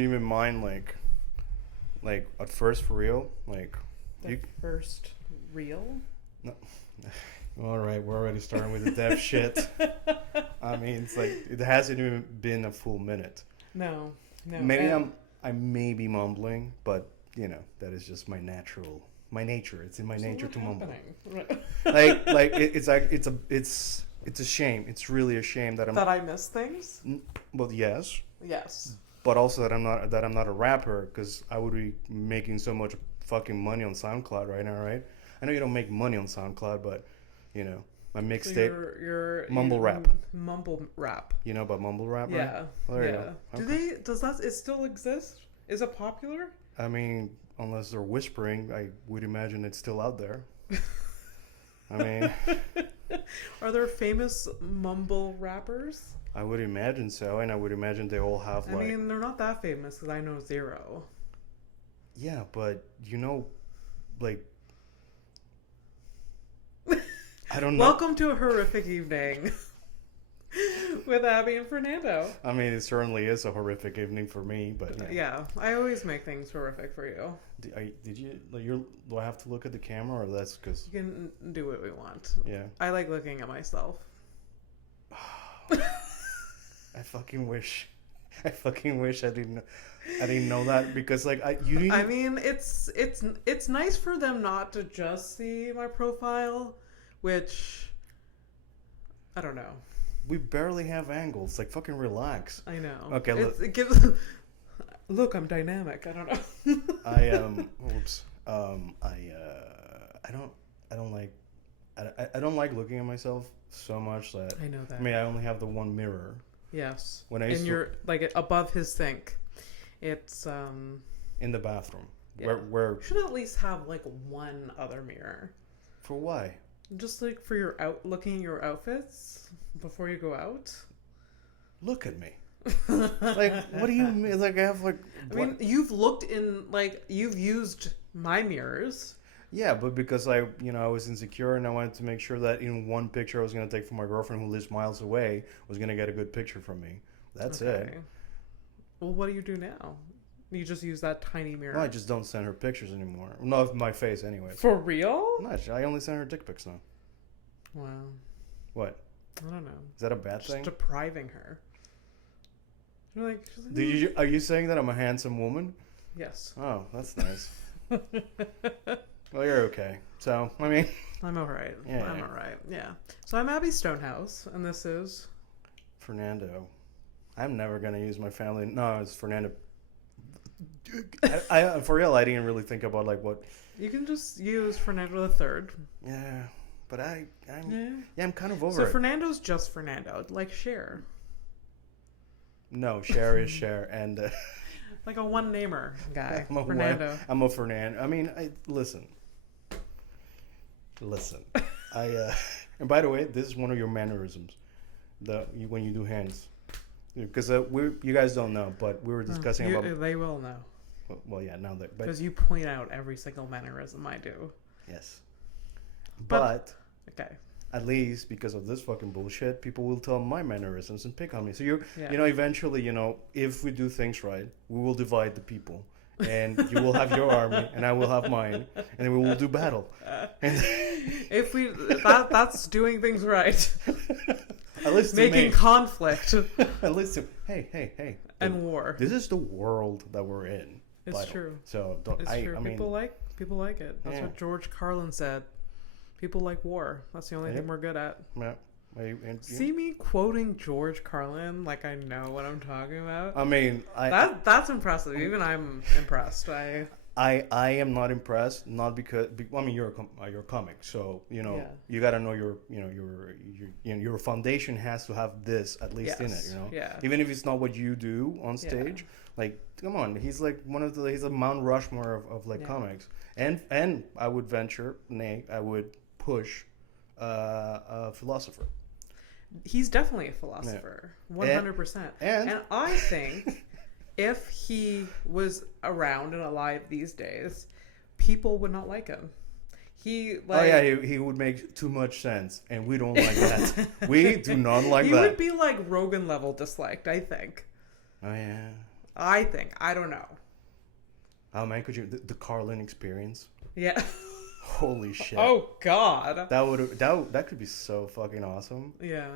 wouldn't even mind like at first for real, like first real. No. All right, we're already starting with the deaf shit. I mean, it's like it hasn't even been a full minute. No. Maybe I may be mumbling, but that is just my nature. It's in my nature to mumble. It's a shame. It's really a shame that I miss things. Well, yes. Yes. But also that I'm not a rapper, because I would be making so much fucking money on SoundCloud right now, right? I know you don't make money on SoundCloud, but my mixtape, you're mumble rap. Mumble rap. You know about mumble rap, right? Yeah. Well, there you go. Okay. Does it still exist? Is it popular? I mean, unless they're whispering, I would imagine it's still out there. I mean, are there famous mumble rappers? I would imagine so, and I would imagine they all have I mean, they're not that famous because I know zero. Yeah, but like, I don't know. Welcome to a horrific evening with Abby and Fernando. I mean, it certainly is a horrific evening for me, but yeah, I always make things horrific for you. Do I have to look at the camera, or that's because you can do what we want? Yeah, I like looking at myself. I fucking wish I didn't know that, because I mean, it's nice for them not to just see my profile, which I don't know. We barely have angles. Like, fucking relax. I know. Okay, it gives. Look, I'm dynamic. I don't know. I don't like looking at myself so much that I know that. I mean, I only have the one mirror. Yes. And you're like above his sink. It's in the bathroom. Yeah. Where you should at least have like one other mirror. For why? Just like for looking at your outfits before you go out. Look at me. Like, what do you mean? Like, I have like. I mean, you've looked in, like, you've used my mirrors. Yeah, but because I was insecure, and I wanted to make sure that in one picture I was going to take from my girlfriend who lives miles away was going to get a good picture from me. That's it. Well, what do you do now? You just use that tiny mirror? No, I just don't send her pictures anymore. Not of my face, anyway. For real? No, I only send her dick pics now. Wow. What? I don't know. Is that a bad thing? Just depriving her. You're like, are you saying that I'm a handsome woman? Yes. Oh, that's nice. Well, you're okay. So, I mean... I'm alright. Yeah. I'm alright, yeah. So I'm Abby Stonehouse, and this is... Fernando. I'm never going to use my family... No, it's Fernando. I for real, I didn't really think about, like, what... You can just use Fernando the Third. Yeah, but I'm kind of over it. So Fernando's just Fernando, like Cher. No, Cher is Cher, and... like a one-namer guy, Fernando. I'm a Fernando. I mean, listen. And by the way, this is one of your mannerisms, when you do hands, because you guys don't know, but we were discussing about. They will know. Well, yeah, now that because you point out every single mannerism I do. Yes, but okay. At least because of this fucking bullshit, people will tell my mannerisms and pick on me. So eventually, if we do things right, we will divide the people. And you will have your army, and I will have mine, and then we will do battle. And if that's doing things right. At least making conflict. At least hey. And war. This is the world that we're in. It's true. So it's true. I mean, people like it. That's what George Carlin said. People like war. That's the only thing we're good at. Yeah. See me quoting George Carlin like I know what I'm talking about? I mean, that's impressive. Even I'm impressed. I am not impressed, not because I mean you're a comic, so you got to know your foundation has to have this at least in it, even if it's not what you do on stage. Like, come on, he's like he's a Mount Rushmore of like comics, and I would I would push a philosopher. He's definitely a philosopher, 100%. And I think if he was around and alive these days, people would not like him. He would make too much sense, and we don't like that. We do not like that. He would be like Rogan level disliked, I think. Oh yeah. I think. I don't know. Oh man, could you the Carlin experience? Yeah. Holy shit. Oh god. That could be so fucking awesome. Yeah.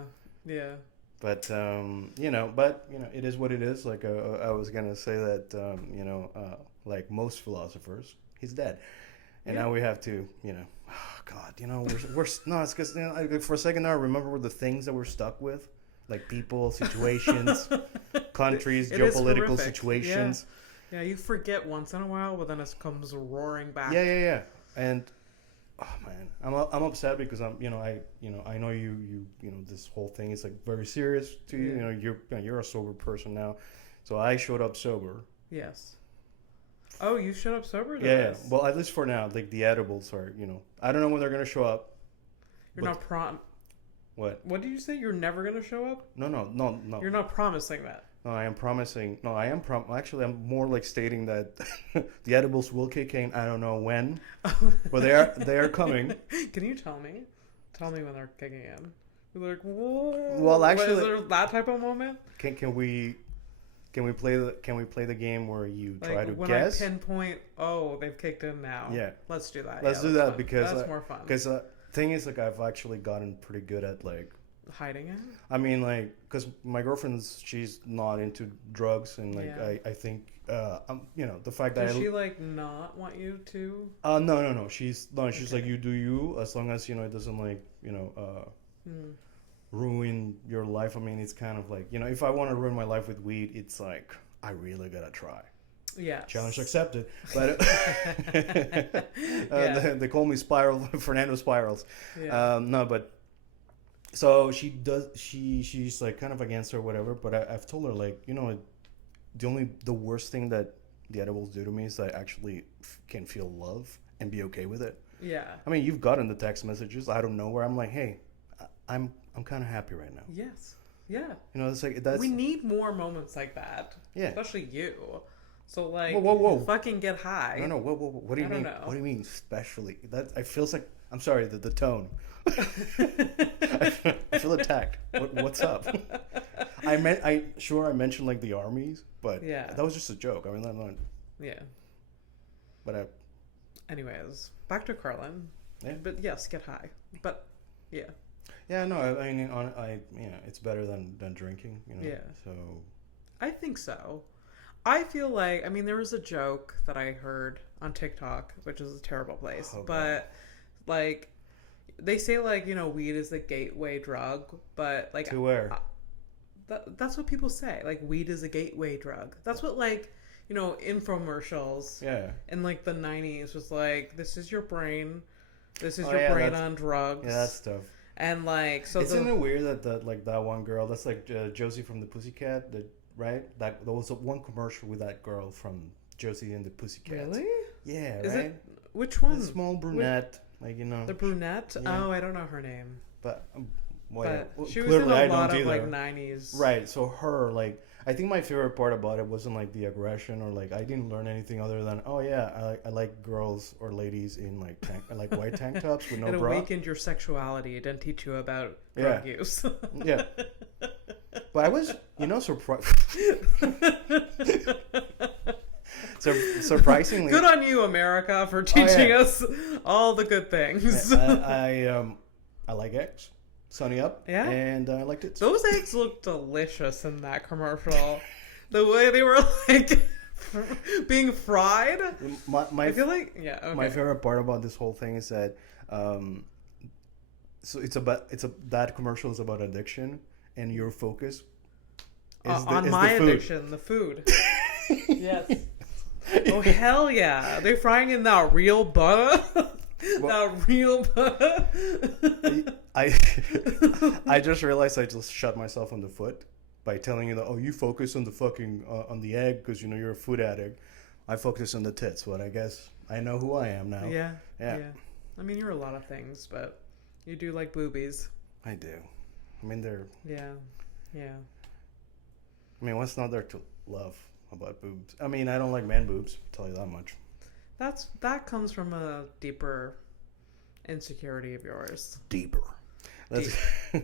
Yeah. But it is what it is. Like I was gonna say that like most philosophers, he's dead, and now we have to oh god, we're no, it's because for a second now I remember the things that we're stuck with, like people, situations, countries, geopolitical situations. Yeah, you forget once in a while, but then it comes roaring back. Yeah, and oh man, I'm upset because I know you this whole thing is like very serious to you. You're a sober person now, so I showed up sober. Yes. Oh, you showed up sober? Yeah. Well, at least for now, like the edibles are, I don't know when they're gonna show up. You're not What? What did you say? You're never gonna show up? No. You're not promising that. No, I am promising. No, I am actually, I'm more like stating that the edibles will kick in. I don't know when, but they are coming. Can you tell me? Tell me when they're kicking in. You're like, whoa. Well, actually, is there that type of moment? Can we play the game where you try to when guess? I pinpoint, they've kicked in now. Yeah, let's do that. Let's do that because that's more fun. Because thing is, like, I've actually gotten pretty good at like hiding it. I mean, like, because my girlfriend's, she's not into drugs, and like I think the fact that does she like not want you to? No. She's like, you do you, as long as it doesn't like ruin your life. I mean, it's kind of like, if I want to ruin my life with weed, it's like I really gotta try. Yeah. Challenge accepted. But they call me Fernando Spirals. Yeah. No, but so she's like kind of against her or whatever. But I've told her, like, the worst thing that the edibles do to me is that I actually can feel love and be okay with it. Yeah. I mean, you've gotten the text messages out of nowhere. I'm like, hey, I'm kind of happy right now. Yes. Yeah. It's like we need more moments like that. Yeah. Especially you. So like, whoa. Fucking get high. No, whoa. What do you mean? What do you mean, especially? That I feels like, I'm sorry, the tone. I feel attacked. What's up? I mentioned like the armies, but that was just a joke. I mean, I'm not. Yeah. But anyways, back to Carlin. Yeah. But yes, get high. But yeah. Yeah, no, I mean, it's better than drinking. Yeah. So. I think so. I feel like, there was a joke that I heard on TikTok, which is a terrible place, but like they say like, weed is the gateway drug, but like to where? That's what people say. Like, weed is a gateway drug. That's what, like, infomercials in like the 90s was like, this is your brain. This is your brain on drugs. Yeah, that's tough. And like, so isn't it weird that like that one girl, that's like Josie from the Pussycat, right? There was one commercial with that girl from Josie and the Pussycats. Really? Yeah, is right? It, which one? The small brunette, like, The brunette? Yeah. Oh, I don't know her name. But, she was in a lot of, like, 90s. Right, so her, like, I think my favorite part about it wasn't, like, the aggression or, like, I didn't learn anything other than, I like girls or ladies in, like, white tank tops with no bra. It awakened your sexuality. It didn't teach you about drug use. Yeah. But I was, surprised. Surprisingly, good on you, America, for teaching us all the good things. I like eggs, sunny up, and I liked it. Those eggs looked delicious in that commercial. The way they were like being fried. I feel like my favorite part about this whole thing is that so that commercial is about addiction, and your focus is on my addiction, the food. Yes. Oh hell yeah! They're frying in that real butter. That real butter. I just realized I just shot myself on the foot by telling you that you focus on the fucking on the egg because you're a food addict. I focus on the tits, but I guess I know who I am now. Yeah. I mean, you're a lot of things, but you do like boobies. I do. I mean, they're. Yeah. I mean, what's not there to love about boobs? I mean, I don't like man boobs, I'll tell you that much. That comes from a deeper insecurity of yours. Deeper. You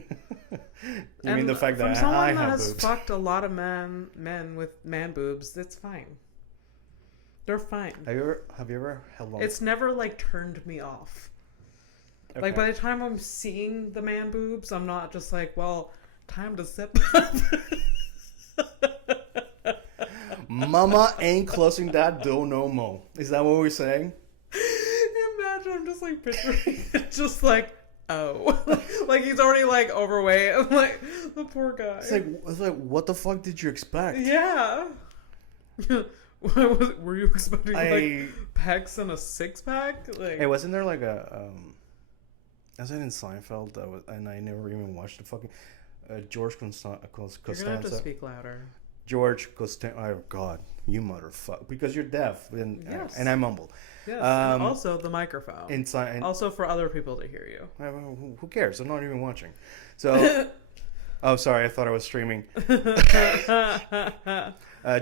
mean the fact that I have boobs? From someone that has fucked a lot of men with man boobs, it's fine. They're fine. Have you ever held on? It's never like turned me off. Okay. Like by the time I'm seeing the man boobs, I'm not just like, well, time to zip up. Mama ain't closing that door no more. Is that what we're saying? Imagine I'm just like picturing it, just like, oh, like he's already like overweight. I'm like, the poor guy. It's like, what the fuck did you expect? Yeah. Were you expecting like pecs and a six pack? Like, hey, wasn't there like a was it in Seinfeld? And I never even watched the fucking George Costanza. You're gonna have to speak louder. George Costanza. Oh God, you motherfucker! Because you're deaf and yes. And I mumble. Yes. And also the microphone. Also for other people to hear you. Who cares? I'm not even watching. So. Oh, sorry. I thought I was streaming.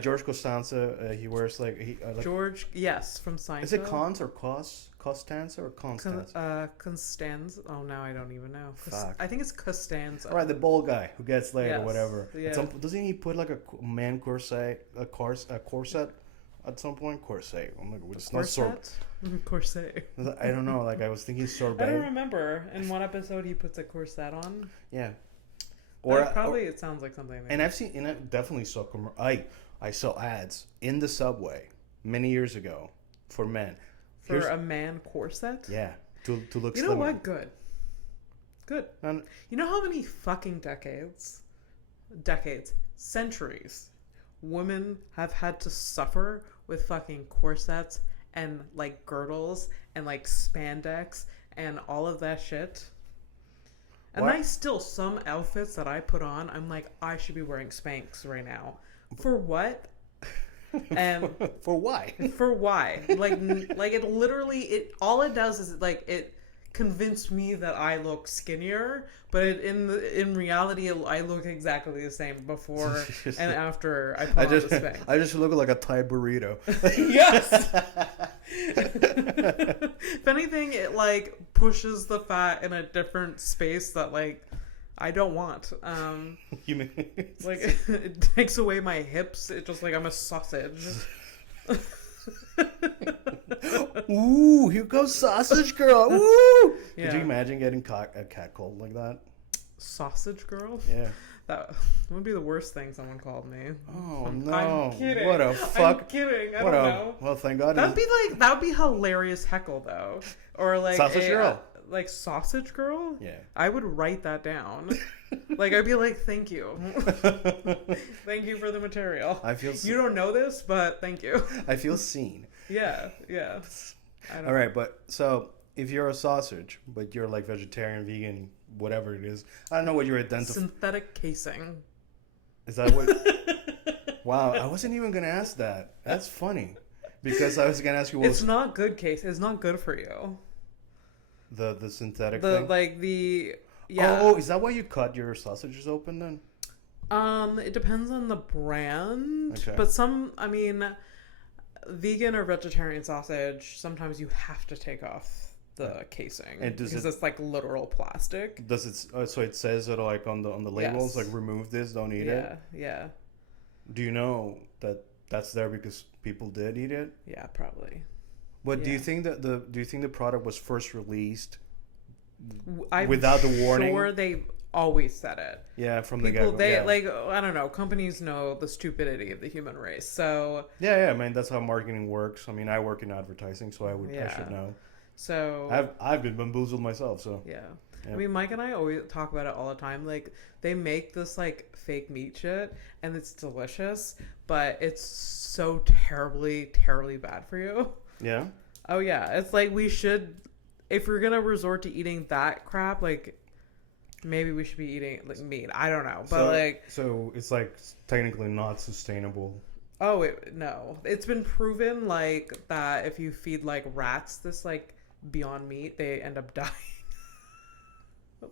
George Costanza. He wears like George. Yes, from Seinfeld. Is it Cons or Costanza or Constanza? Constanza. Oh, now I don't even know. Fuck. I think it's Costanza. All right, the bald guy who gets laid or whatever. Yeah. Doesn't he put like a man corset, a corset at some point? Corset. I'm like, it's not corset. Corset. I don't know. Like I was thinking sorbet. I don't remember. In one episode, he puts a corset on. Yeah. It sounds like something. And I definitely saw I saw ads in the subway many years ago for men. For a man corset? Yeah, to look. You know slimmer. What? Good. You know how many fucking decades, centuries, women have had to suffer with fucking corsets and like girdles and like spandex and all of that shit. And some outfits that I put on, I'm like, I should be wearing Spanx right now. For what? And for why? For why? Like it literally, all it does is like it convinced me that I look skinnier, but in reality, I look exactly the same before and after I put on the Spanx. I just look like a Thai burrito. Yes. If anything, it like pushes the fat in a different space that like I don't want. You mean like it takes away my hips. It's just like I'm a sausage. Ooh, here goes sausage girl. Ooh. Yeah. Could you imagine getting a catcalled like that? Sausage girl? Yeah. That would be the worst thing someone called me. Oh no! I'm kidding. What a fuck! I'm kidding. I don't know. Well, thank God. That would be hilarious heckle though, or like sausage girl. Like sausage girl. Yeah. I would write that down. Like I'd be like, thank you, thank you for the material. You don't know this, but thank you. I feel seen. Yeah. All right, but so if you're a sausage, but you're like vegetarian, vegan, whatever it is, I don't know what you're identifying. Synthetic casing. Is that what? Wow, I wasn't even gonna ask that. That's funny, because I was gonna ask you. It's not good case. It's not good for you. The synthetic thing? Yeah. Oh, is that why you cut your sausages open then? It depends on the brand. Okay. But vegan or vegetarian sausage, sometimes you have to take off the casing because it's like literal plastic. Does it? So it says it like on the labels, like remove this, don't eat it. Yeah. Do you know that that's there because people did eat it? Yeah, probably. But do you think that the product was first released I'm without the warning? Sure, they always said it. Yeah, from people, the get-go. Like I don't know. Companies know the stupidity of the human race, so yeah. I mean, that's how marketing works. I mean, I work in advertising, so I should know. So I've been bamboozled myself. So yeah. I mean, Mike and I always talk about it all the time. Like they make this like fake meat shit, and it's delicious, but it's so terribly, terribly bad for you. Yeah. Oh yeah, it's like we should, if we're gonna resort to eating that crap, like maybe we should be eating like meat. I don't know, but so it's like technically not sustainable. Oh no, it's been proven like that if you feed like rats this like Beyond Meat, they end up dying.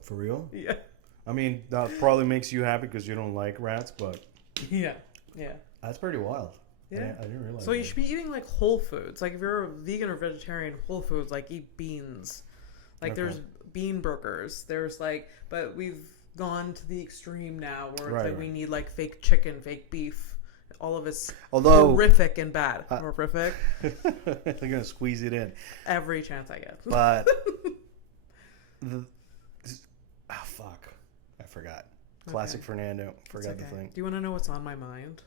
For real? Yeah. I mean, that probably makes you happy because you don't like rats, but yeah. That's pretty wild. Yeah, I didn't realize. So you should be eating like whole foods. Like if you're a vegan or vegetarian, whole foods, like eat beans. Like there's bean burgers. There's like, but we've gone to the extreme now where it's like we need like fake chicken, fake beef. All of it's horrific and bad. Horrific. They're gonna squeeze it in every chance I get. But fuck, I forgot. Classic Fernando. Forgot the thing. Do you want to know what's on my mind?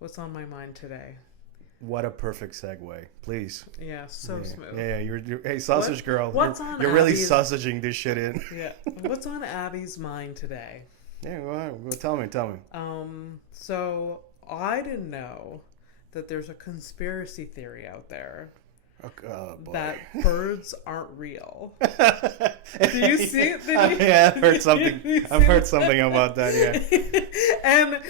What's on my mind today? What a perfect segue, please. Yeah, smooth. Yeah, you're hey, sausage girl. What's on You're really sausaging this shit in. Yeah. What's on Abby's mind today? Yeah, well, tell me. So I didn't know that there's a conspiracy theory out there that birds aren't real. Do you see it? Yeah, I've heard something. I've heard something about that. Yeah. And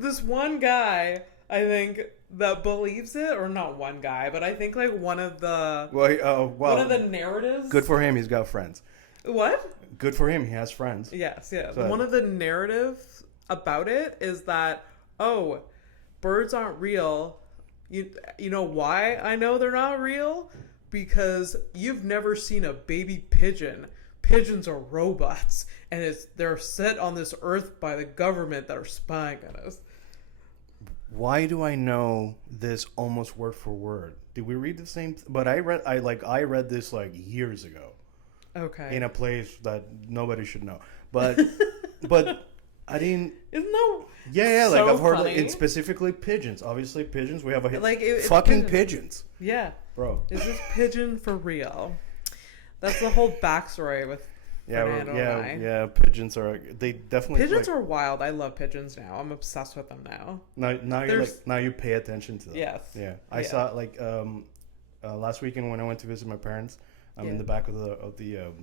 this one guy, I think, that believes it, or not one guy, but I think like one of the one of the narratives. Good for him. He's got friends. What? Good for him. He has friends. Yes. So, one of the narratives about it is that, birds aren't real. You know why I know they're not real? Because you've never seen a baby pigeon. Pigeons are robots, and they're set on this earth by the government that are spying on us. Why do I know this almost word for word? Did we read the same? But I read this like years ago. Okay. In a place that nobody should know, but I didn't. Isn't that yeah, so like I've heard funny? It's specifically pigeons. Obviously, pigeons. We have a it's fucking pigeons. Yeah, bro. Is this pigeon for real? That's the whole backstory with Fernando and I. Yeah. Pigeons are. They definitely. Pigeons are wild. I love pigeons now. I'm obsessed with them now. Now you pay attention to them. Yes. Yeah, I saw like last weekend when I went to visit my parents. I'm in the back of the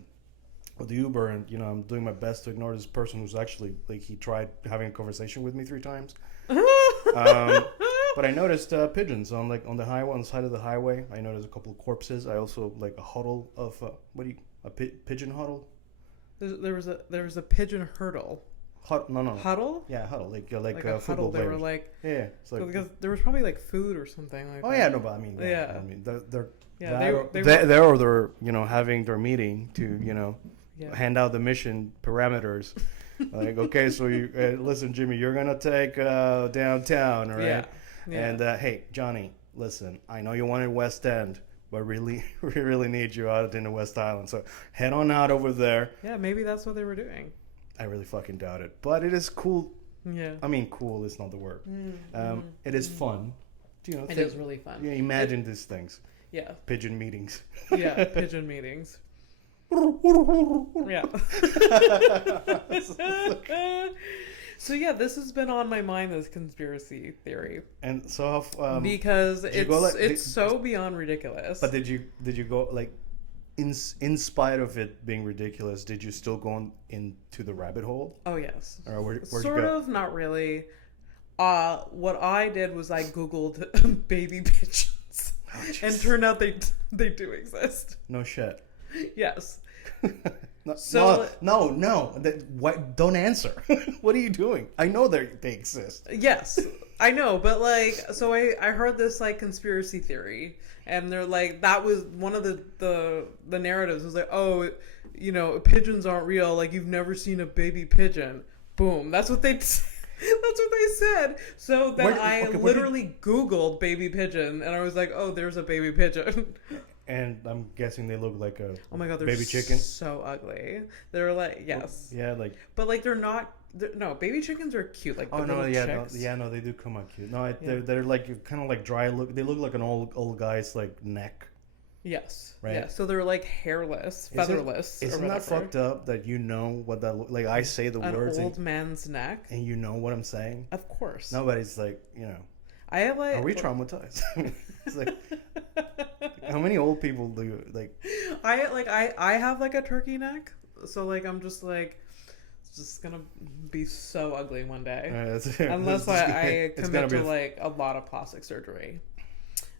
Uber, and I'm doing my best to ignore this person who's actually like he tried having a conversation with me 3 times. But I noticed pigeons on the highway, on the side of the highway. I noticed a couple of corpses. I also like a huddle of pigeon huddle. There was a pigeon hurdle. No. Huddle? Yeah, huddle. Like a huddle. They were like It's because there was probably like food or something like. Oh that. yeah, no, but I mean they're having their meeting to hand out the mission parameters. Like, okay, so you listen, Jimmy, you're gonna take downtown, right? Yeah. And hey, Johnny, listen, I know you wanted West End, but we really need you out in the West Island. So head on out over there. Yeah, maybe that's what they were doing. I really fucking doubt it, but it is cool. Yeah. I mean, cool is not the word. It is fun. It is really fun. Imagine these things. Yeah. Pigeon meetings. Yeah, pigeon meetings. Yeah. So yeah, this has been on my mind, this conspiracy theory. And so because it's so beyond ridiculous. But did you go like in spite of it being ridiculous, did you still go into the rabbit hole? Oh yes. Or where'd sort you go? of, not really. What I did was I Googled baby pigeons. Oh, and turned out they do exist. No shit. Yes. No. Don't answer. What are you doing? I know they exist. Yes, I know, but like, so I heard this like conspiracy theory, and they're like, that was one of the narratives was like, pigeons aren't real. Like, you've never seen a baby pigeon. Boom. That's what they said. So then I literally Googled baby pigeon, and I was like, oh, there's a baby pigeon. And I'm guessing they look like a they're baby chicken. So ugly. They're like, yes. Yeah, like. But like they're not. No, baby chickens are cute. Like no, they do come out cute. No, they're like kind of like dry look. They look like an old guy's like neck. Yes. Right. Yeah. So they're like hairless, featherless. Isn't that fucked up that what that like? I say the words. An old man's neck. And you know what I'm saying. Of course. Nobody's like I have like. Are we traumatized? It's like, how many old people do you like? I have like a turkey neck, so like I'm just like, it's just gonna be so ugly one day, unless I commit to like a lot of plastic surgery.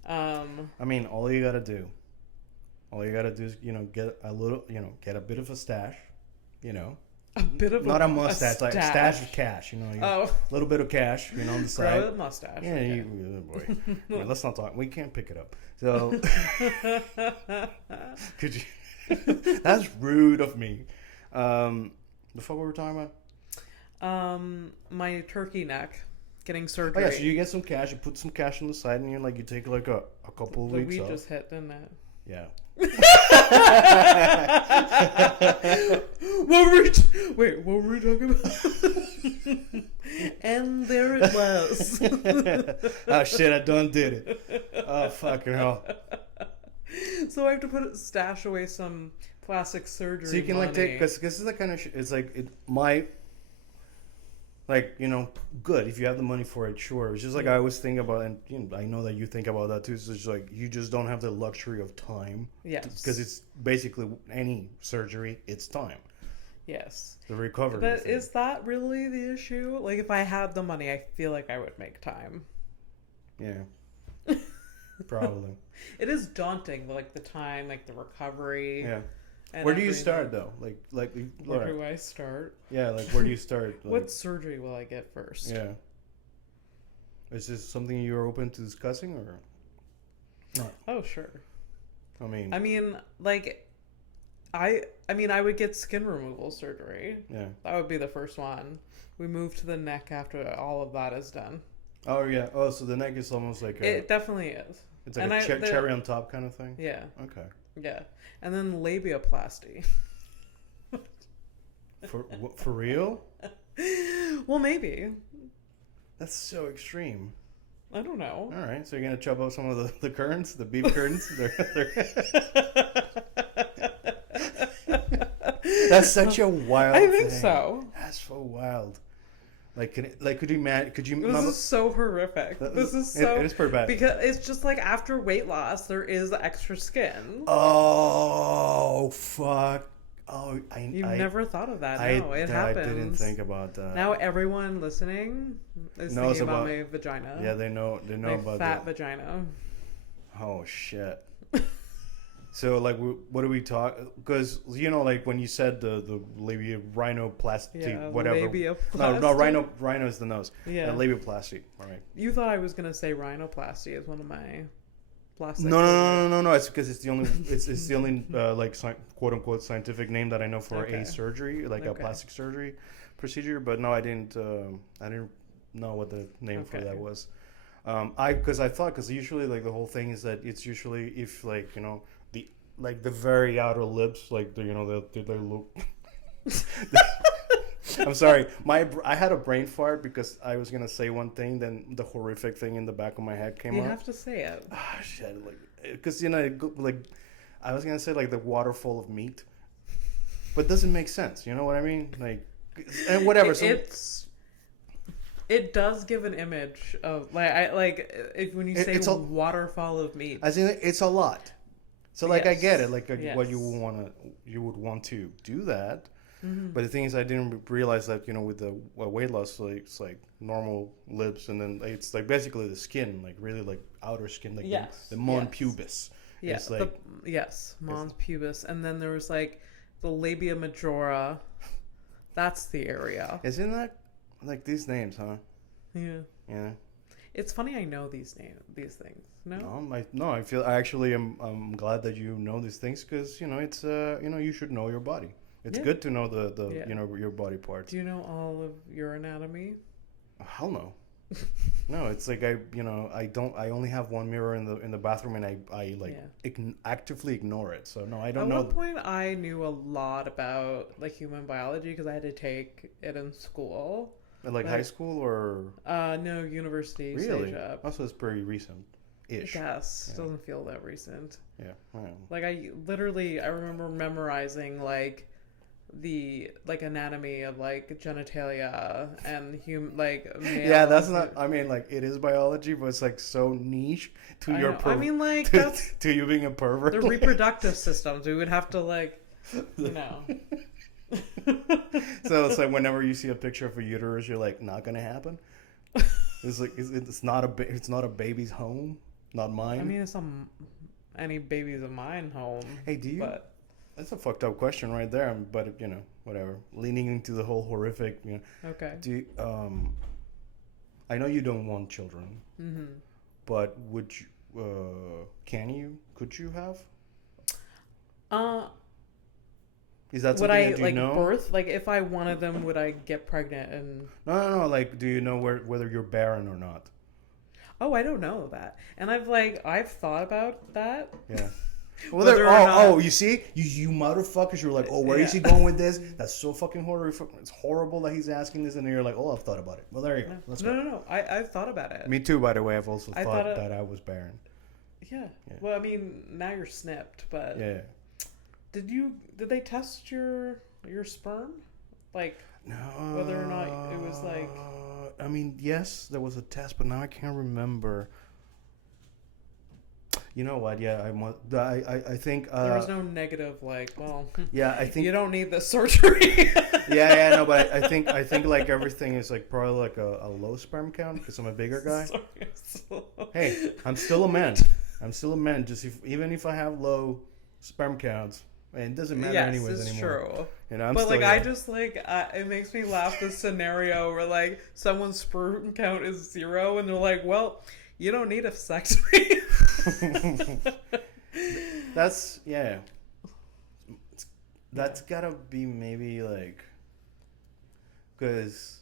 I mean, all you gotta do is get a little, get a bit of a stash, A bit of not a mustache, like stash of cash, a little bit of cash, on the side. Grow a mustache. Yeah, okay. Boy. Well, let's not talk. We can't pick it up. So, could you? That's rude of me. The fuck we were talking about? My turkey neck. Getting surgery. Oh yeah, so you get some cash, you put some cash on the side, and you take like a couple of weeks off. We just hit, didn't it? Yeah. What were we talking about? And there it was. Oh shit, I done did it. Oh fucking hell. So I have to stash away some plastic surgery. So you can money. take, because this is the kind of shit, it's like, it might, like, good if you have the money for it, sure. It's just like I always think about, and I know that you think about that too. It's just like you just don't have the luxury of time. Yes. Because it's basically any surgery, it's time. Yes. The recovery. But is that really the issue? Like, if I had the money, I feel like I would make time. Yeah. Probably. It is daunting, like the time, like the recovery. Yeah. Where do you start though? Like where do I start? Yeah, like where do you start? Like, what surgery will I get first? Yeah. Is this something you're open to discussing or not? Oh, sure. I mean, like, I would get skin removal surgery. Yeah. That would be the first one. We move to the neck after all of that is done. Oh yeah. Oh, so the neck is almost like it definitely is. It's like a cherry on top kind of thing. Yeah. Okay. Yeah, and then labiaplasty. For real? Well, maybe. That's so extreme. I don't know. All right, so you're gonna chop up some of the currents, the beef currents. That's such a wild. I think thing. so. That's so wild. Like, could you imagine? This is so horrific. This is so. It is pretty bad because it's just like after weight loss, there is extra skin. Oh fuck! Oh, You've never thought of that? No, it happens. I didn't think about that. Now everyone listening is thinking about my vagina. Yeah, they know my about fat vagina. Oh shit. So, like, what do we talk? Because, like, when you said the labiaplasty, whatever. Labiaplasty. No, rhino is the nose. Yeah. Labiaplasty, all right. You thought I was going to say rhinoplasty as one of my plastic. No. It's because it's the only, it's the only, like, quote unquote scientific name that I know for a surgery, like a plastic surgery procedure. But no, I didn't know what the name for that was. Because usually, like, the whole thing is that it's usually if, like, the very outer lips, like they look. I'm sorry, I had a brain fart because I was gonna say one thing, then the horrific thing in the back of my head came up. You have to say it. Ah, shit, like, because like, I was gonna say like the waterfall of meat, but it doesn't make sense. You know what I mean? Like, and whatever. It does give an image of if when you say waterfall of meat. I think it's a lot. So like I get it, like what you would want to do that, but the thing is I didn't realize that with the weight loss, like it's like normal lips, and then it's like basically the skin, like really like outer skin, like the mons pubis. Yeah, it's like, mons pubis, and then there was like the labia majora. That's the area. Isn't that like these names, huh? Yeah. Yeah. It's funny I know these things. No, I feel I'm glad that you know these things because it's you should know your body. It's good to know the your body parts. Do you know all of your anatomy? Hell no. No, it's like I only have one mirror in the bathroom and I actively ignore it. So no, I don't know. At one point I knew a lot about like human biology because I had to take it in school. Like high school or? No, university. Really? Also, it's pretty recent-ish. Yes, it doesn't feel that recent. Yeah. Wow. Like I remember memorizing like the anatomy of like genitalia and yeah, that's not. I mean, like it is biology, but it's like so niche to your. I mean, like that's to you being a pervert. The reproductive systems. We would have to So it's like whenever you see a picture of a uterus, you're like, not gonna happen. It's like it's not a baby's home, not mine. I mean, it's any baby's of mine home. Hey, do you? But that's a fucked up question right there. But whatever. Leaning into the whole horrific. Okay. Do you, I know you don't want children. Mm-hmm. But would you? Could you have? Is that would something I do like you know? birth? Like if I wanted them, would I get pregnant and? No. Like, do you know whether you're barren or not? Oh, I don't know that, and I've thought about that. Yeah. Well, you see, you motherfuckers, you're like, oh, where is he going with this? That's so fucking horrible. It's horrible that he's asking this, and then you're like, oh, I've thought about it. Well, there you go. Let's go. No. I've thought about it. Me too, by the way. I've also thought that I was barren. Yeah. Well, I mean, now you're snipped, but yeah. Did they test your sperm, like whether or not it was like? I mean, yes, there was a test, but now I can't remember. You know what? Yeah, I think there was no negative, like, well. Yeah, I think you don't need the surgery. yeah, no, but I think like everything is like probably like a low sperm count because I'm a bigger guy. Hey, I'm still a man. Just even if I have low sperm counts, it doesn't matter anyways anymore. True. You know, but like I just like it makes me laugh the scenario where like someone's sperm count is 0 and they're like, well, you don't need a vasectomy. That's that's gotta be maybe like, because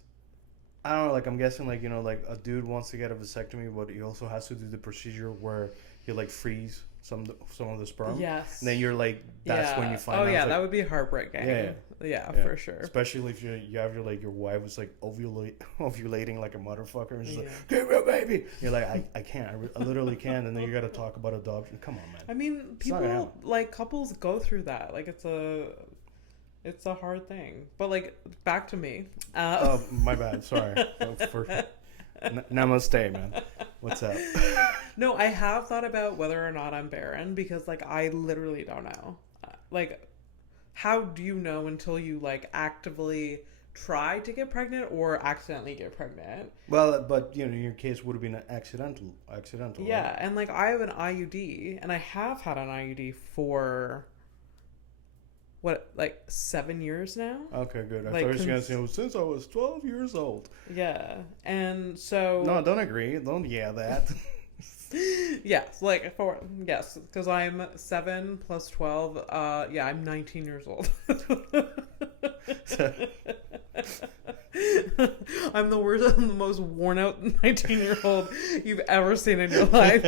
I don't know, like I'm guessing like, you know, like a dude wants to get a vasectomy, but he also has to do the procedure where he like freeze some of the sperm. Yes. And then you're like, that's when you find out. Oh yeah, like, that would be heartbreaking. Yeah, for sure. Especially if you have your wife was like ovulating like a motherfucker and she's like, give me a baby. You're like, I can't. I literally can't. And then you got to talk about adoption. Come on, man. I mean, people like couples go through that. Like it's a hard thing. But like back to me. Oh, my bad. Sorry. Namaste, man. What's up? No, I have thought about whether or not I'm barren because like I literally don't know. Like, how do you know until you like actively try to get pregnant or accidentally get pregnant? Well, but you know, in your case would have been accidental. Yeah, right? and like I have an IUD, and I have had an IUD for like 7 years now. Okay, good. I thought you were going to say since I was 12 years old. Yeah, and so no, don't agree. Don't that. Yes, because I'm 7 plus 12. I'm 19 years old. I'm the most worn out 19-year-old you've ever seen in your life.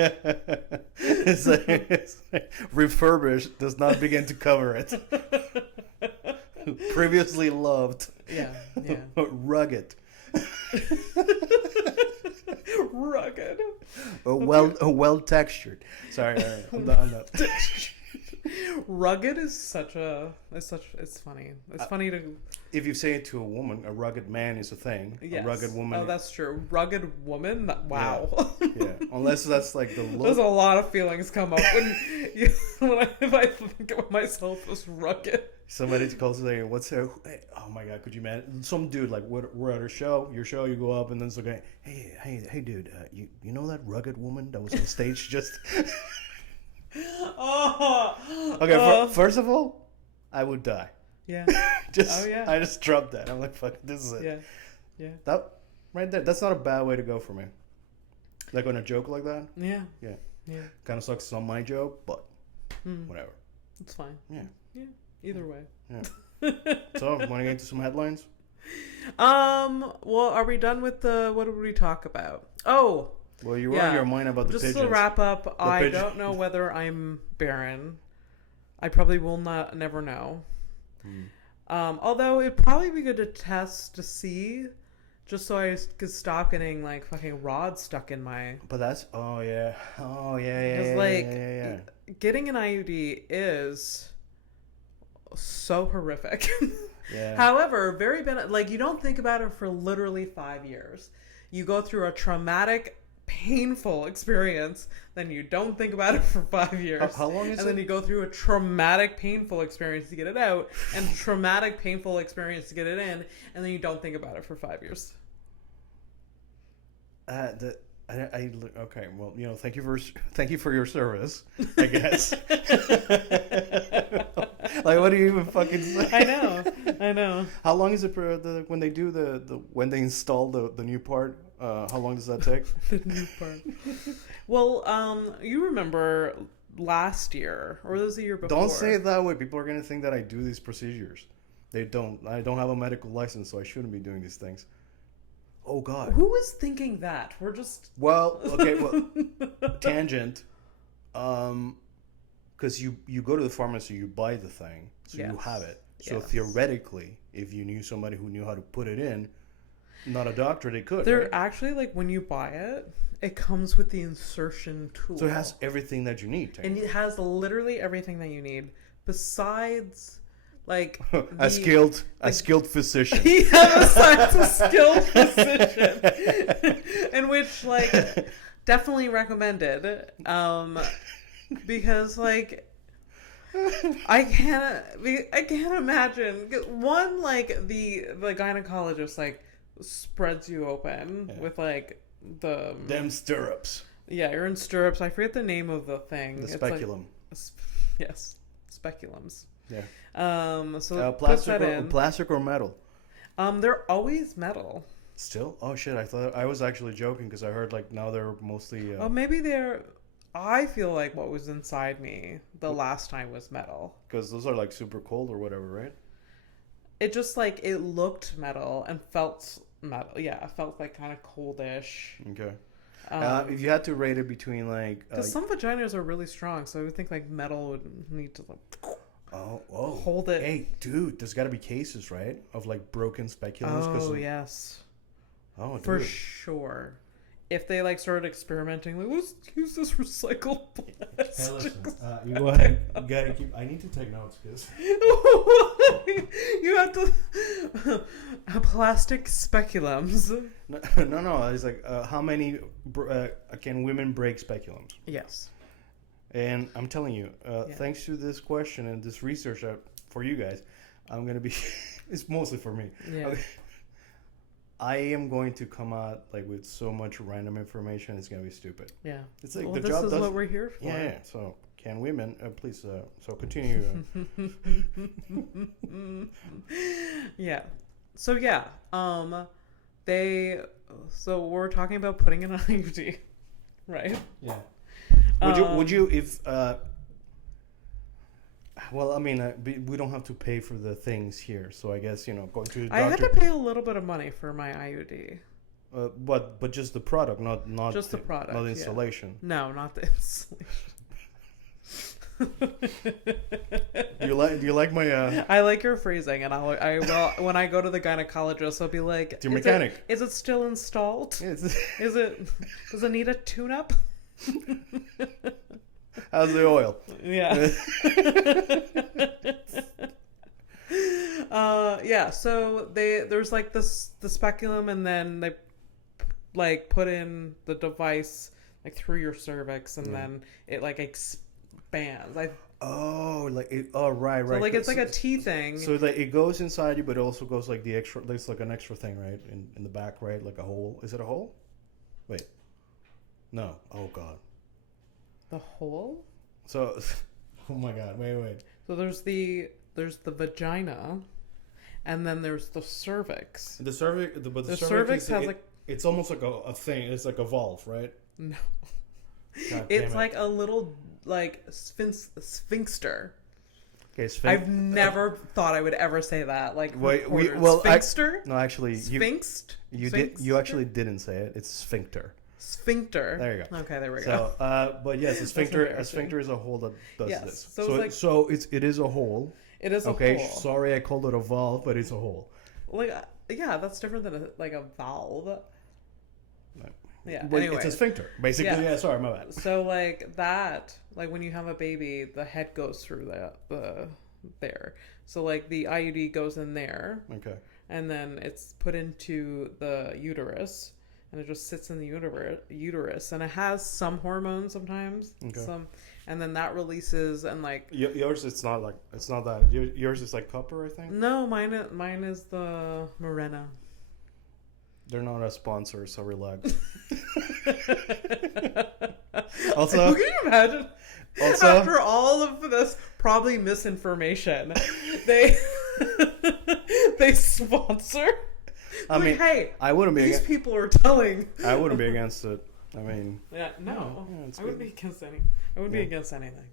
It's like refurbished does not begin to cover it. Previously loved. Yeah. Rugged. Rugged. Well textured. Sorry, I'm not. Rugged is it's funny. It's funny to. If you say it to a woman, a rugged man is a thing. Yes. A rugged woman. Oh, that's true. Rugged woman. Wow. Yeah. Unless that's like the look. There's a lot of feelings come up if I think of myself as rugged. Somebody calls saying, "What's her?" Oh my god, could you imagine? Some dude like we're at your show, you go up and then it's like, hey, dude, you know that rugged woman that was on stage just. Okay, first of all, I would die. Yeah. I just dropped that. I'm like, fuck, this is it. Yeah. That right there. That's not a bad way to go for me. Like on a joke like that. Yeah. Kind of sucks. It's not my joke, but whatever. It's fine. Yeah. Either way. Yeah. So, want to get into some headlines? Well, are we done with what did we talk about? Oh. Well, you were on your mind about the pigeons. Just to wrap up, I don't know whether I'm barren. I probably will never know. Although it'd probably be good to test to see, just so I could stop getting like fucking rods stuck in my. But that's yeah. Because getting an IUD is so horrific. Yeah. However, you don't think about it for literally 5 years. You go through a traumatic, painful experience, then you don't think about it for 5 years. How long is it? And then you go through a traumatic, painful experience to get it out, and traumatic, painful experience to get it in, and then you don't think about it for 5 years. Okay, well, you know, thank you for your service, I guess. Like, what do you even fucking say? I know. How long is it for when they do when they install the new part? How long does that take? The new part. Well, you remember last year, or was the year before. Don't say it that way. People are gonna think that I do these procedures. They don't. I don't have a medical license, so I shouldn't be doing these things. Oh God. Who was thinking that? We're just. Well, okay. Well, tangent. Because you go to the pharmacy, you buy the thing, so you have it. So theoretically, if you knew somebody who knew how to put it in, not a doctor, they could. They're actually like when you buy it, it comes with the insertion tool. So it has everything that you need. And it has literally everything that you need, besides like a skilled physician. Besides a skilled physician, in which like definitely recommended. Because like I can't imagine one like the gynecologist like spreads you open with like them stirrups. Yeah, you're in stirrups. I forget the name of the thing. The speculum. Yes, speculums. Yeah. So plastic or metal. They're always metal. Still? Oh shit! I thought I was actually joking because I heard like now they're mostly. Oh, maybe they're. I feel like what was inside me the last time was metal. Because those are like super cold or whatever, right? It just like, it looked metal and felt metal. Yeah, it felt like kind of coldish. Okay. If you had to rate it between like... Because some vaginas are really strong, so I would think like metal would need to like... hold it. Hey, dude, there's got to be cases, right? Of like broken speculums. Yes. Oh, dude. For sure. If they like started experimenting, like let's use this recycled plastic. Hey, listen, you go ahead. You gotta keep. I need to take notes because you have to plastic speculums. No. It's like how many can women break speculums? Yes. And I'm telling you, thanks to this question and this research for you guys, I'm gonna be. It's mostly for me. Yeah. Okay. I am going to come out like with so much random information. It's gonna be stupid. Yeah, it's like the job. This is what we're here for. Yeah. So can women please? So continue. Yeah. So yeah. So we're talking about putting in an IUD, right? Yeah. Would you if well, I mean, we don't have to pay for the things here, so I guess going to the doctor. I had to pay a little bit of money for my IUD. But just the product, not just the product, not the installation. Yeah. No, not the installation. Do you like my? I like your phrasing, and I will when I go to the gynecologist, I'll be like, it's your mechanic. Is it still installed? Does it need a tune-up? How's the oil? Yeah. Yeah. So there's like the speculum, and then they like put in the device like through your cervix, and then it like expands. Right. So like it's like a T thing. So like it goes inside you, but it also goes like the extra. There's like an extra thing, right, in the back, right, like a hole. Is it a hole? Wait. No. Oh God. The hole? So, oh my God! Wait. So there's the vagina, and then there's the cervix. The cervix, but the cervix has like it's almost like a thing. It's like a valve, right? No, it's like a little like sphincter. Okay, I've never thought I would ever say that. Like, sphincter? No, actually, sphinxed. You actually didn't say it. It's sphincter. Sphincter. There you go. Okay, there we go. So, but yes, a sphincter is a hole that does this. So it is a hole. It is a hole. Okay, sorry, I called it a valve, but it's a hole. Like, yeah, that's different than a valve. No. Yeah. But anyway, it's a sphincter, basically. Yeah. Sorry, my bad. So like that, like when you have a baby, the head goes through there. So like the IUD goes in there. Okay. And then it's put into the uterus. And it just sits in the uterus, and it has some hormones sometimes, and then that releases, and like yours, it's not that. Yours is like copper, I think. No, mine is the Mirena. They're not a sponsor, so relax. Also, can you imagine? Also, after all of this probably misinformation, they sponsor. I mean, hey, I wouldn't be. These people are telling. I wouldn't be against it. I mean, yeah, no, I wouldn't be against any. I would be against anything.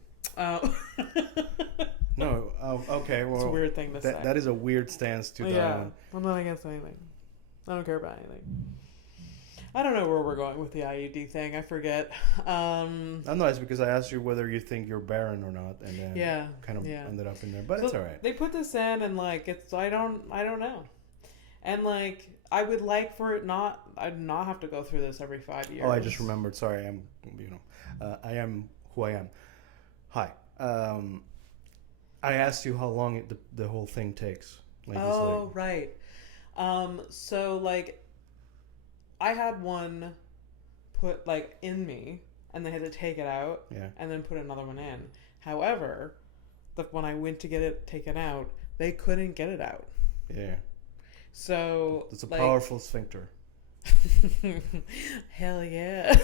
No. Okay. Well, it's a weird thing to say. That is a weird stance to. Yeah. I'm not against anything. I don't care about anything. I don't know where we're going with the IUD thing. I forget. I know it's because I asked you whether you think you're barren or not, and then kind of ended up in there. But so it's all right. They put this in, and like it's I don't know, and like I would like for it I'd not have to go through this every 5 years. Oh, I just remembered. Sorry, I am who I am. Hi. I asked you how long the whole thing takes. Right. So like. I had one put like in me, and they had to take it out, and then put another one in. However, when I went to get it taken out, they couldn't get it out. Yeah. So it's a powerful sphincter. Hell yeah.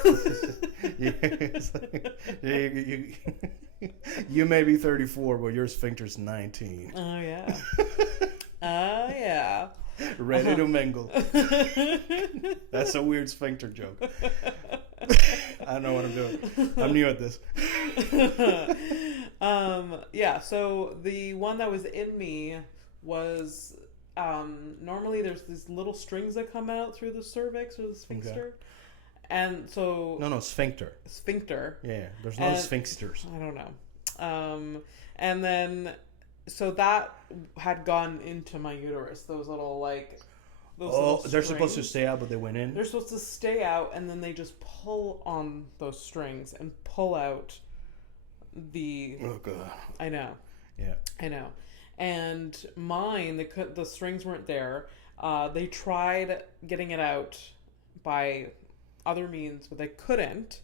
You may be 34, but your sphincter's 19. Oh yeah. Oh yeah. Ready to mingle. That's a weird sphincter joke. I don't know what I'm doing. I'm new at this. So the one that was in me was normally there's these little strings that come out through the cervix or the sphincter. Okay. And so No, sphincter. Sphincter. Yeah, there's no sphincters. I don't know. And then so that had gone into my uterus. Those little they're supposed to stay out, but they went in. They're supposed to stay out, and then they just pull on those strings and pull out the. Oh god. I know. Yeah. I know. And mine, the strings weren't there. They tried getting it out by other means, but they couldn't.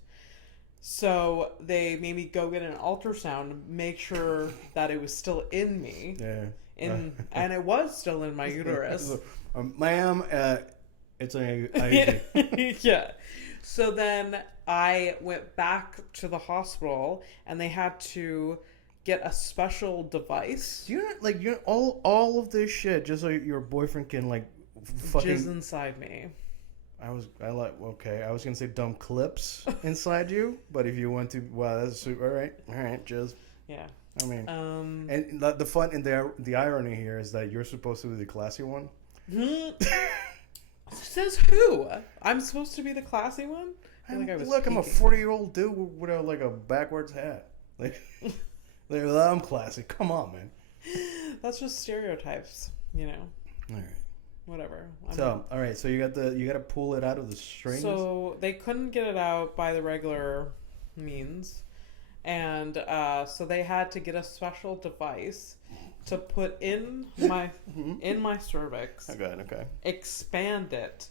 So they made me go get an ultrasound, make sure that it was still in me. Yeah. And it was still in my uterus. Ma'am, it's an IUD. Yeah. So then I went back to the hospital, and they had to get a special device. You're all of this shit just so your boyfriend can fucking jizz inside me. I was gonna say dumb clips inside you, but if you want to, that's all right, just yeah. I mean, and the fun and the irony here is that you're supposed to be the classy one. Says who? I'm supposed to be the classy one. I'm a 40-year-old dude with a backwards hat. I'm classy. Come on, man. That's just stereotypes, All right. Whatever. All right. So you got to pull it out of the strings. So they couldn't get it out by the regular means, and so they had to get a special device to put in my cervix. Okay. Expand it.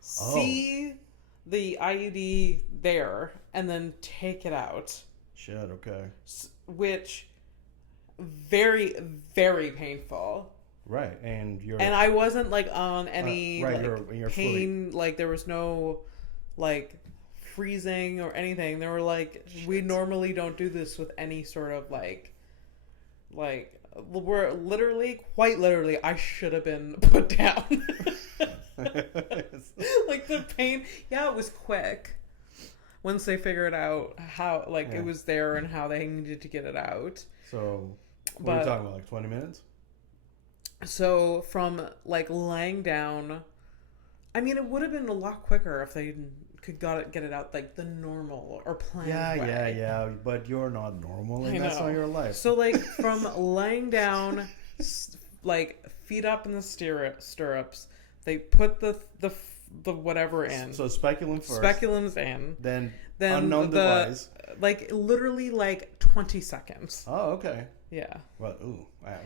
See the IUD there, and then take it out. Shit. Okay. Which very, very painful. Right, and I wasn't on any you're pain. Fully... there was no freezing or anything. They were we normally don't do this with any sort of we're quite literally, I should have been put down. The pain. Yeah, it was quick. Once they figured out how it was there and how they needed to get it out. So, what are you talking about? 20 minutes? So from laying down, I mean, it would have been a lot quicker if they could get it out the normal or planned way. Yeah. But you're not normal, and that's not your life. So from laying down, feet up in the stirrups, they put the whatever in. So speculum first. Speculum's in. Then unknown device. Literally 20 seconds. Oh, okay. Yeah. Well,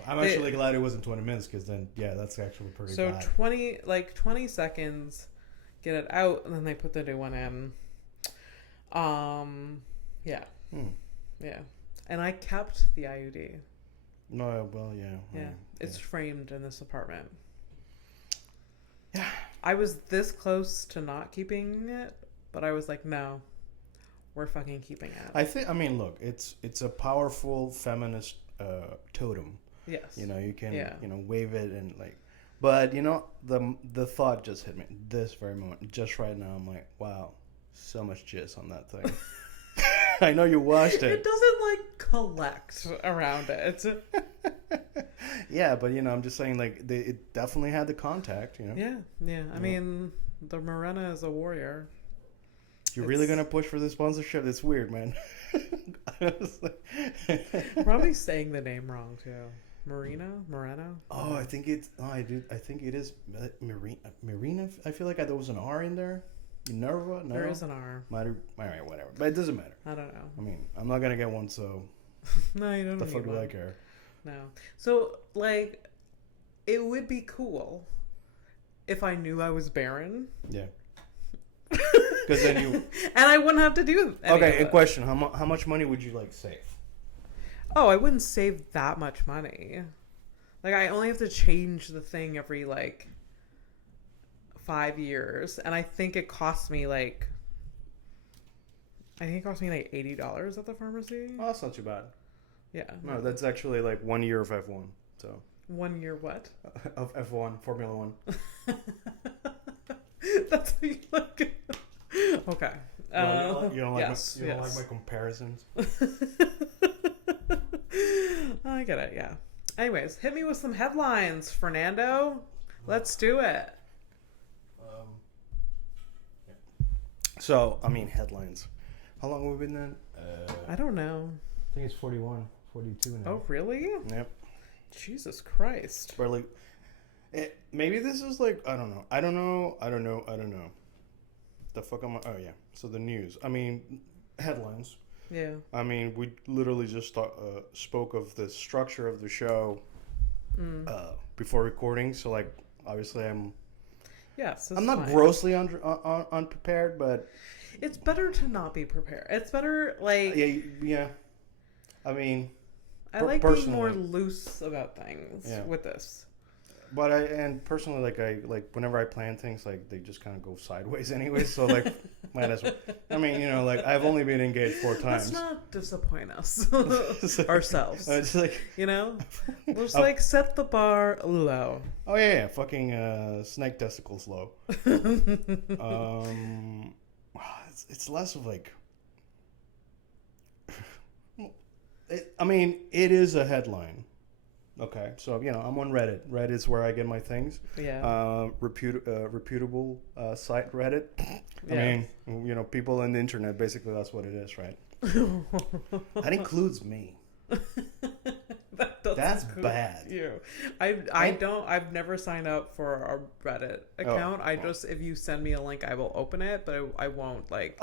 I'm actually glad it wasn't 20 minutes because then, that's actually pretty bad. So 20 seconds, get it out, and then they put the new one in. Yeah. Yeah. And I kept the IUD. No, well, yeah. Yeah. It's framed in this apartment. Yeah. I was this close to not keeping it, but I was no, we're fucking keeping it. Look, it's a powerful feminist totem. Yes. You can wave it and but the thought just hit me this very moment, just right now. I'm wow, so much jizz on that thing. I know you watched it. It doesn't like collect around it. Yeah, but I'm just saying, like, it definitely had the contact, Yeah. I mean, the Morena is a warrior. You're really gonna push for the sponsorship? It's weird, man. I'm probably saying the name wrong too. Moreno. Oh, I think it's. Oh, I think it is Marina. I feel like there was an R in there. Minerva. No, there is an R. All right, whatever. But it doesn't matter. I don't know. I mean, I'm not gonna get one, so. No, you don't. The fuck do I care? No. So, like, it would be cool if I knew I was barren. Yeah. Because then you. And I wouldn't have to do any Okay, a question. How much money would you, like, save? Oh, I wouldn't save that much money. Like, I only have to change the thing every, like, 5 years. And I think it costs me, like... $80 at the pharmacy. Oh, that's not too bad. Yeah. No, that's actually, like, 1 year of F1, so... 1 year what? Of F1, Formula 1. That's how you like it. Okay. You don't like my comparisons? I get it, yeah. Anyways, hit me with some headlines, Fernando. Let's do it. So, I mean, headlines. How long have we been in? I don't know. I think it's 41, 42 now. Oh, really? Yep. Jesus Christ. But, like, maybe this is, like, I don't know. The fuck am I? Oh, yeah. So, the news. I mean, headlines. Yeah. I mean, we literally just spoke of the structure of the show before recording. So, like, obviously, I'm not grossly unprepared, but it's better to not be prepared. It's better, like, yeah. I mean, I like being more loose about things with this. But personally, like whenever I plan things, like, they just kind of go sideways anyway. So, like, might as well. I mean, like, I've only been engaged 4 times. Let's not disappoint us ourselves. It's like, let's like set the bar low. Oh yeah, fucking snake testicles low. It's less of like. It is a headline. Okay, so I'm on Reddit. Reddit's where I get my things. Yeah. Reputable site Reddit. I mean, people on the internet. Basically, that's what it is, right? That includes me. That's bad. You. I've never signed up for a Reddit account. If you send me a link, I will open it, but I won't log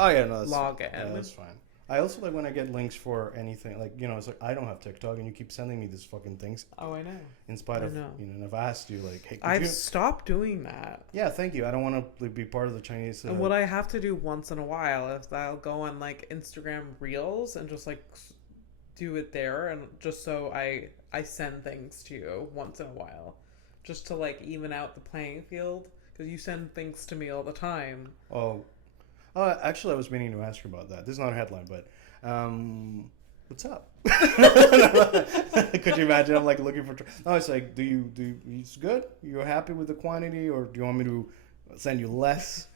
in. Yeah, that's fine. I also like when I get links for anything, like, it's like, I don't have TikTok and you keep sending me these fucking things. Oh, I know. In spite of, and I've asked you, like, hey, I've stopped doing that. Yeah, thank you. I don't want to be part of the Chinese. And what I have to do once in a while is I'll go on, like, Instagram Reels and just, like, do it there, and just so I send things to you once in a while, just to, like, even out the playing field, because you send things to me all the time. Oh. Actually, I was meaning to ask you about that. This is not a headline, but what's up? Could you imagine? I'm like looking for. No, it's like, it's good. You're happy with the quantity, or do you want me to send you less?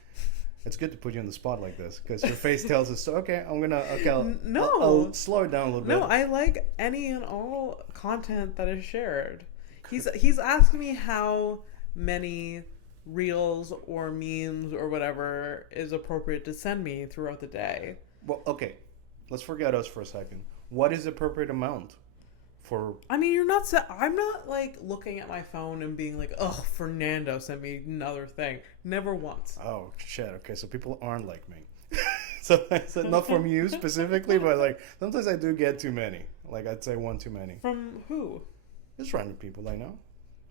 It's good to put you on the spot like this because your face tells us. So, okay, I'll slow it down a little bit. No, I like any and all content that is shared. He's asking me how many reels or memes or whatever is appropriate to send me throughout the day. Well, okay, let's forget us for a second. What is the appropriate amount for? I mean, I'm not like looking at my phone and being like, oh, Fernando sent me another thing. Never once. Oh shit. Okay, so people aren't like me. So not from you specifically, but like sometimes I do get too many. Like I'd say one too many. From who? Just random people I know.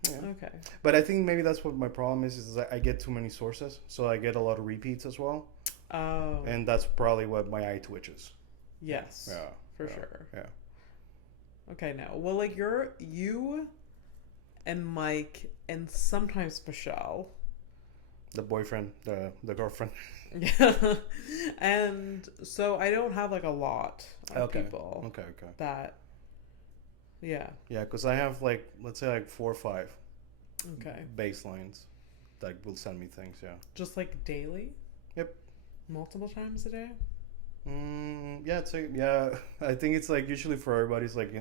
Yeah. Okay. But I think maybe that's what my problem is I get too many sources. So I get a lot of repeats as well. Oh. And that's probably what my eye twitches. Yes. Yeah. For sure. Yeah. Okay, now. Well, like, you and Mike and sometimes Michelle. The boyfriend, the girlfriend. Yeah. And so I don't have, like, a lot of people. Okay. That... Yeah. Yeah, because I have, like, let's say, like, 4 or 5 baselines that will send me things, yeah. Just, like, daily? Yep. Multiple times a day? Yeah, I think it's like usually for everybody, it's like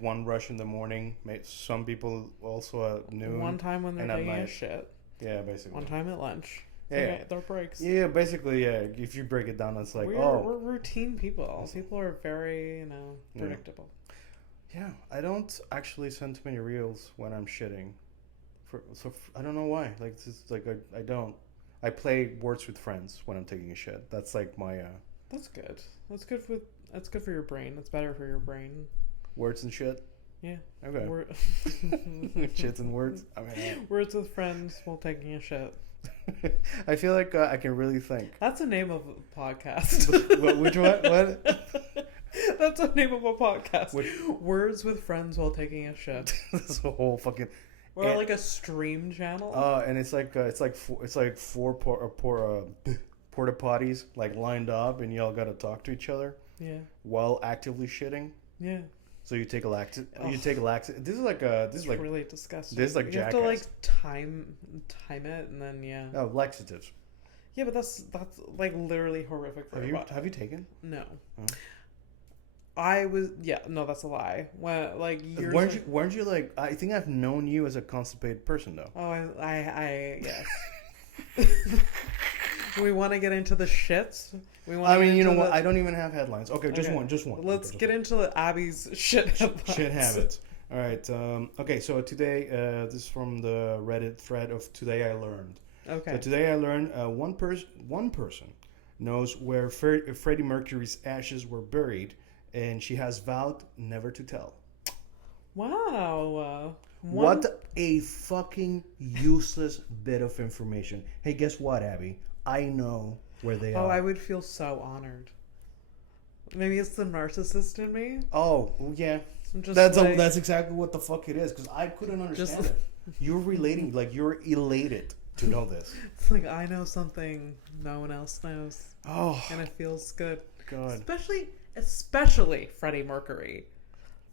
one rush in the morning. Some people also at noon. One time when they're taking a shit. Yeah, basically. One time at lunch. Yeah, their breaks. Yeah, basically, yeah. If you break it down, it's like we're routine people. People are very predictable. Yeah, I don't actually send too many reels when I'm shitting. I don't know why. Like it's just like I don't. I play Words with Friends when I'm taking a shit. That's like my. That's good. That's good for your brain. That's better for your brain. Words and shit. Yeah. Okay. Shits and words. I mean, Words with Friends while taking a shit. I feel like I can really think. That's the name of a podcast. Which one? What? That's the name of a podcast. Words with Friends while taking a shit. That's a whole fucking. Or like a stream channel. And it's like four porta potties like lined up, and y'all gotta talk to each other. Yeah. While actively shitting. Yeah. So you take a laxative. You take a laxative. This is like really disgusting. This is like you Jackass. have to like time it, and then yeah. Oh, laxatives. Yeah, but that's like literally horrific. Have you taken? No. Huh? No, that's a lie. When like years. Weren't you like? I think I've known you as a constipated person though. Oh, I yes. We want to get into the shits. I mean, you know what? I don't even have headlines. Okay, just one. Let's get into Abby's shit headlines. Shit habits. All right. Okay, so today, this is from the Reddit thread of Today I Learned. Okay. So today I learned one person knows where Freddie Mercury's ashes were buried, and she has vowed never to tell. Wow. What a fucking useless bit of information. Hey, guess what, Abby? I know where they are. Oh, I would feel so honored. Maybe it's the narcissist in me. Oh, yeah. That's exactly what the fuck it is, because I couldn't understand it. You're relating, like you're elated to know this. It's like I know something no one else knows. Oh. And it feels good. God. Especially Freddie Mercury.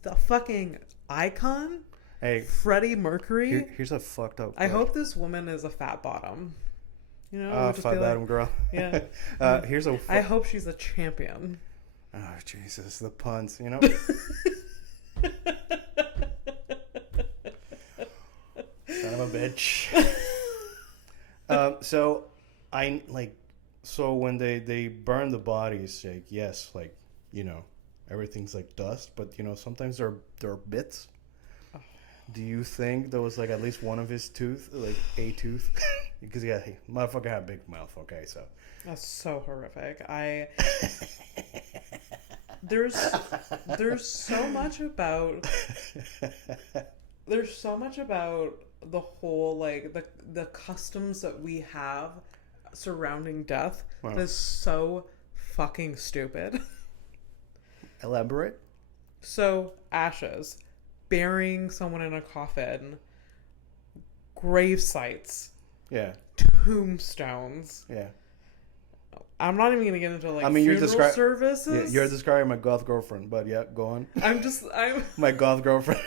The fucking icon. Hey. Freddie Mercury. Here's a fucked up I hope this woman is a fat bottom. You know, fat bottom girl. Yeah. I hope she's a champion. Oh Jesus, the puns, you know. Son of a bitch. So when they burn the bodies, like yes, like you know, everything's like dust, but you know sometimes there are bits. Do you think there was like at least one of his tooth, like a tooth? Because yeah, motherfucker had a big mouth. Okay, so that's so horrific. There's so much about the whole like the customs that we have surrounding death. Wow. That is so fucking stupid. Elaborate. So ashes. Burying someone in a coffin, grave sites, tombstones. Yeah. I'm not even gonna get into funeral services. You're describing my goth girlfriend, but yeah, go on. I'm my goth girlfriend.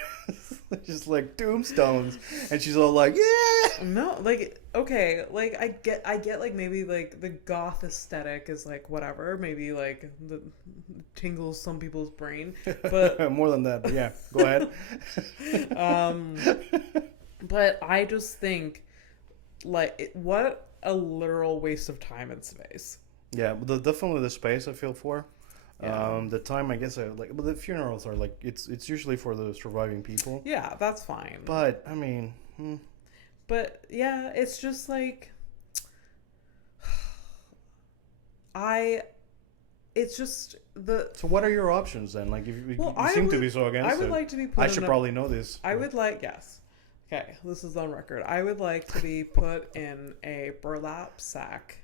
Just like tombstones, and she's all like, yeah. No, like okay, like I get like maybe like the goth aesthetic is like whatever, maybe like the tingles some people's brain, but more than that. But yeah, go ahead. But I just think like what a literal waste of time and space. Yeah, but definitely the space I feel for. Yeah. The time I guess but the funerals are like it's usually for the surviving people. Yeah, that's fine. But I mean, But yeah, it's just like it's just the. So what are your options then? Like if you seem to be so against it. I would like to be put. I should probably know this. I would like yes. Okay, this is on record. I would like to be put in a burlap sack,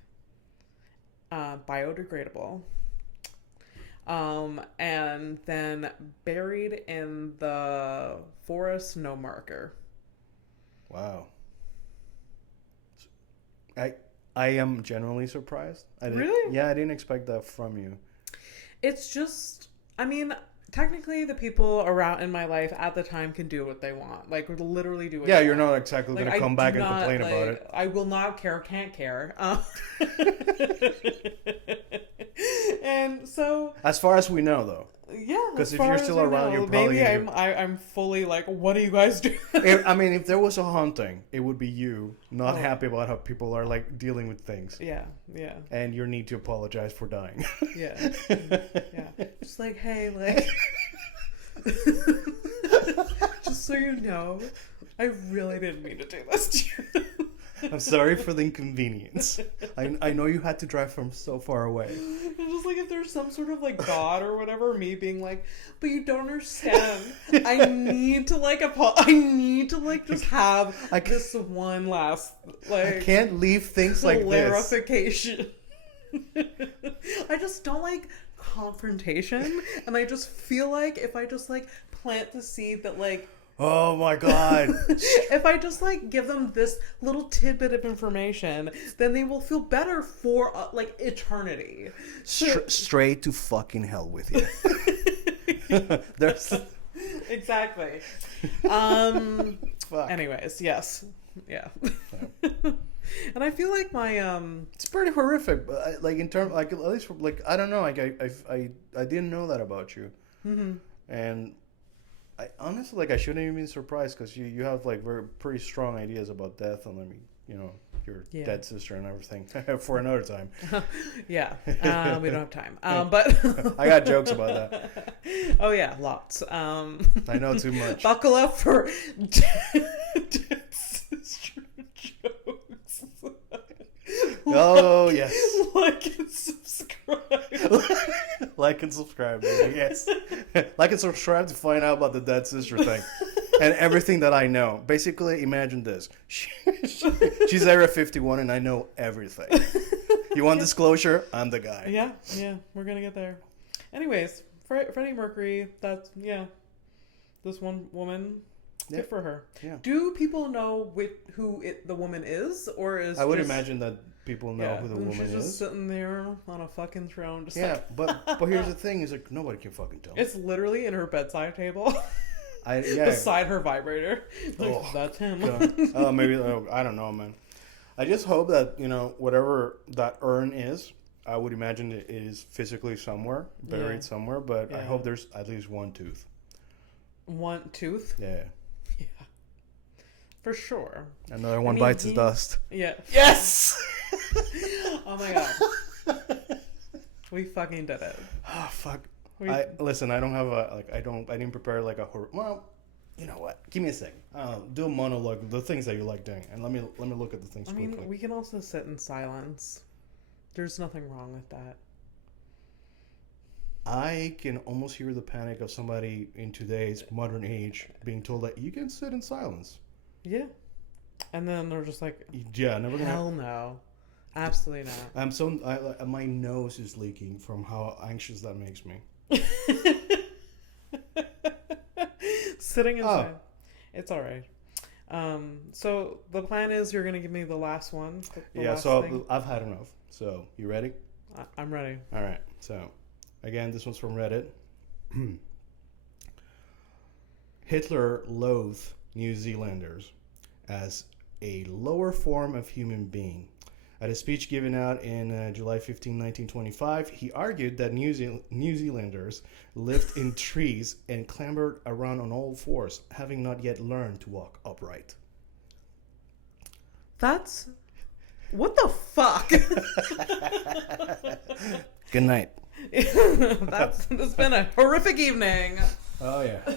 biodegradable. And then buried in the forest, no marker. Wow. I am genuinely surprised. Really? Yeah, I didn't expect that from you. It's just, I mean, technically the people around in my life at the time can do what they want. Like, literally do what they want. You're not exactly going to come back and complain about it. I will not care, can't care. And so, as far as we know, though. Yeah, because if you're still around, you're probably maybe I'm fully like, what do you guys do? If there was a haunting, it would be you not happy about how people are like dealing with things. Yeah. And your need to apologize for dying. Yeah. Just like, hey, like, just so you know, I really didn't mean to do this to you. I'm sorry for the inconvenience. I know you had to drive from so far away. And just like if there's some sort of like God or whatever, me being like, but you don't understand. I need to like just have this one last like. I can't leave things like this. Clarification. I just don't like confrontation, and I just feel like if I just like plant the seed that like. Oh my God. If I just like give them this little tidbit of information, then they will feel better for like eternity. Straight to fucking hell with you. There's exactly. Anyways, yes. Yeah. And I feel like my it's pretty horrific, but like in terms like at least like I don't know, like I didn't know that about you. Mm-hmm. And I honestly, like, I shouldn't even be surprised because you have like pretty strong ideas about death, and I mean, you know, your dead sister and everything for another time. Yeah, we don't have time. But I got jokes about that. Oh yeah, lots. I know too much. Buckle up for dead sister jokes. Oh yes. Like and subscribe. Like and subscribe, baby. Yes. Like and subscribe to find out about the dead sister thing and everything that I know. Basically, imagine this: she's Area 51, and I know everything. You want disclosure? I'm the guy. Yeah, we're gonna get there. Anyways, Freddie Mercury. That's this one woman. Good for her. Yeah. Do people know who the woman is, or is I would imagine that people know who the woman she's is. Just sitting there on a fucking throne. Just but here's the thing: is like nobody can fucking tell. It's literally in her bedside table, beside her vibrator. Like, that's him. Maybe I don't know, man. I just hope that whatever that urn is, I would imagine it is physically somewhere buried somewhere. But I hope there's at least one tooth. One tooth? Yeah. For sure. Another one bites the dust. Yeah. Yes! Oh my God. We fucking did it. Oh, fuck. Listen, I don't have I didn't prepare like a horror. Well, you know what? Give me a second. Do a monologue, the things that you like doing, and let me look at the things quickly. I mean, we can also sit in silence. There's nothing wrong with that. I can almost hear the panic of somebody in today's modern age being told that you can sit in silence. Yeah. And then they're just like, never gonna. Hell no. Absolutely not. My nose is leaking from how anxious that makes me. Sitting inside. It's all right. So the plan is you're going to give me the last one. So I've had enough. So you ready? I'm ready. All right. So again, this one's from Reddit. Hitler loathed New Zealanders as a lower form of human being. At a speech given out in July 15, 1925, he argued that New Zealanders lived in trees and clambered around on all fours, having not yet learned to walk upright. That's... What the fuck? Good night. It's been a horrific evening. Oh, yeah.